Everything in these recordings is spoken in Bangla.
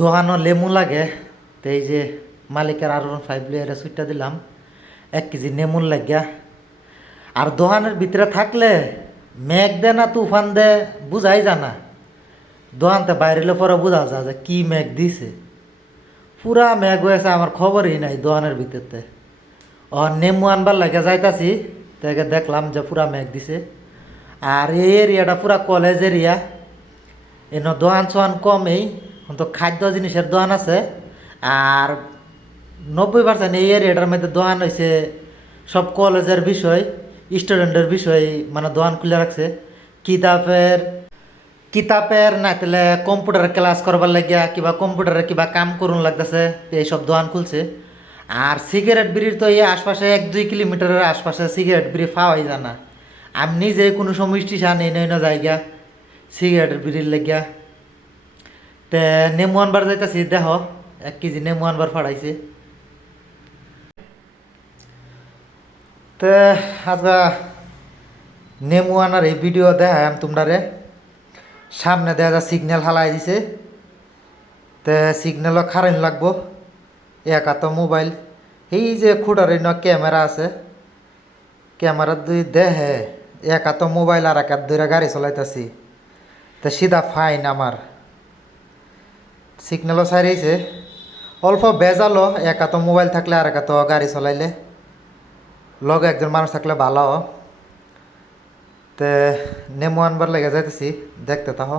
দোহানো লেমু লাগে, তো এই যে মালিকের R15 লিয়ে সুইটটা দিলাম 1 কেজি নেমুর লাগিয়া। আর দোহানের ভিতরে থাকলে মেঘ দে না তুফান দে বুঝাই জানা, দোহানতে বাইরেলে পরে বোঝা যায় যে কী মেঘ দিছে। পুরা মেঘ হয়েছে, আমার খবরই নাই দোহানের ভিতরতে। নেমু আনবার লাগে যাইতাছি, তাকে দেখলাম যে পুরা মেঘ দিছে। আর এই এরিয়াটা পুরা কলেজ এরিয়া, এনে দোকান সোহান কমেই, তো খাদ্য জিনিসের দোকান আছে। আর 90% এই এরিয়াটার মধ্যে দোকান হয়েছে সব কলেজের বিষয়, স্টুডেন্টের বিষয়, মানে দোকান খুলে রাখছে। কিতাবের না তাহলে কম্পিউটার ক্লাস করবার লাগিয়া কিবা কম্পিউটারে কিবা কাম করুন লাগতেছে, এইসব দোকান খুলছে। আর সিগারেট বিড়ির তো এই আশপাশে 1-2 কিলোমিটারের আশপাশে সিগারেট বিড়ি পাওয়াই জানা। আমি নিজে কোনো সময় স্টেশন এনে জায়গা সিগারেটের বিড়ির লাগিয়া। তে নেমু আনবার যাইতেছি, দেখ 1 কেজি নেমু আনবার ফাড়াইছে। তে আজকে নেমু আনার এই ভিডিও দেখাই আমি তোমরা। সামনে দেখা যায় সিগন্যাল হালাই দিছে, তে সিগন্যালও খারাইন লাগবো। একা তো মোবাইল, এই যে খুঁটার ক্যামেরা আছে, ক্যামেরা দুই দেহে একা তো মোবাইল আর একা দুইরা গাড়ি চলাইতেছি, তা সিধা ফাইন আমার। সিগন্যালও সারিয়েছে, অল্প বেজালো, একা তো মোবাইল থাকলে আর একা তো গাড়ি চলাইলে, লগে একজন মানুষ থাকলে ভালো। তে নেমু আনবার লেগে যাইতেছি, দেখতে তাহ।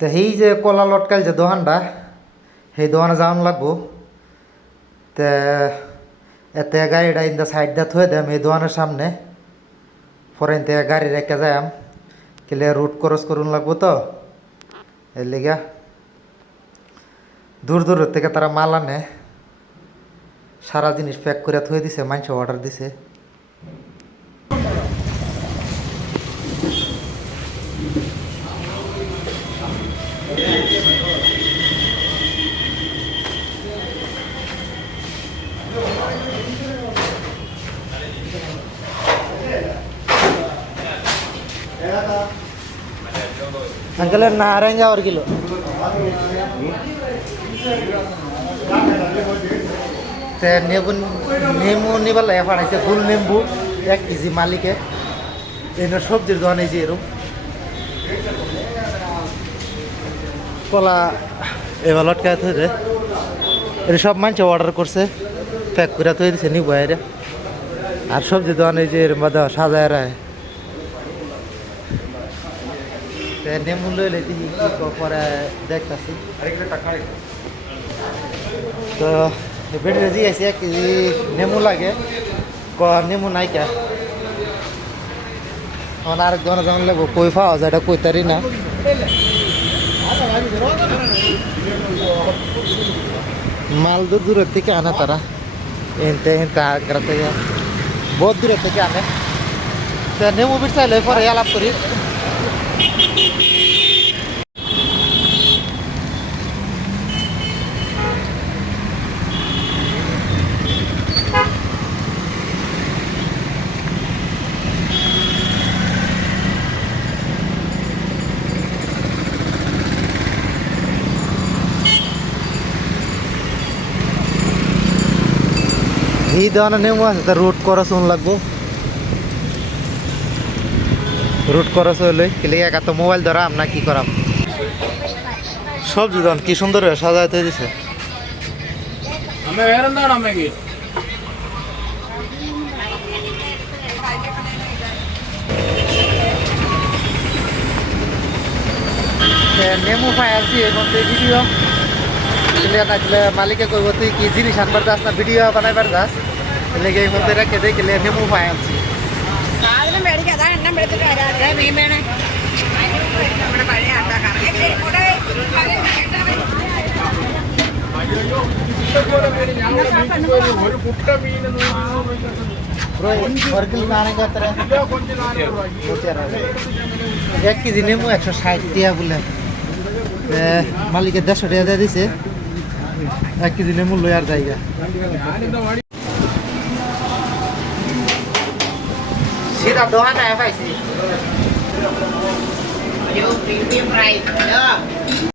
তো এই যে কলা লটকাল যে দোকানটা, সেই দোকানে যাওয়ান লাগবো। তে এতে গাড়িটা ইন সাইড দিয়ে থয়ে দেম এই দোকানের সামনে, পরে ইনতে গাড়ি রেখে যাইম, কেলে রুট ক্রস করুন লাগবো। তো এর লিগা দূর দূর থেকে তারা মাল আনে, সারা জিনিস প্যাক করে থয়ে দিছে, মানুষ অর্ডার দিছে। अंकल नारंगी और किलो नेमू निबाल फाड़ाइছে ফুল নেম্বু 1 কেজি মালিকে। এনে সবজির দোকান এই যে এরকম কলা এবার লটকায় থই রে, এটা সব মানুষ অর্ডার করছে, প্যাক করে থই দিছে নিব এরা। আর সবজির দোকান এই যে এর মধ্যে সাজায় রায়। নেমু লইলে দেখি পরে দেখতেছি। তো বেটে জিজ্ঞাসি 1 কেজি নেমু লাগে, নেমু নাই কে। আমার আরেক দোকানে যেমন লাগবো, কই পাওয়া যায় এটা কইতারি না। মাল দূরের থেকে আনে তারা, এনতে এনতে আগ্রা থেকে বহুত দূরের থেকে আনে। তো নেমু বিট চাইলে পরে আলাপ করি। এই ধরনের নেমু আছে, তা রুট খরচ লাগবো। রুট খরচ হইলে কেলে একা তো মোবাইল ধরাম না কি করাম। সবজি দোকান কি সুন্দর সাজায় তৈরি দিছে। নেমু পাই আসছি এখন ভিডিও মালিকে কইব তুই কি জিনিস আনবার যাস না ভিডিও বানাইবার যাস। লেগে এই মধ্যে রেখে দেখলে নেমু পাই আনছি സാധനം മേടിക്കാം എണ്ണം എടുത്തിട്ട് വരാതെ മീൻ വേണേ നമ്മുടെ പഴയ ഒരു കുട്ട മീൻ ব্রো আর কিলো না আনেগা তরে 1 কেজি নেমু 160 টাকা বলে মালিকের 150 টাকা দিয়ে দিছে 1 কেজি নেমু লই আর যাইগা সিধা দোকানে পাইছি প্রিমিয়াম রাইস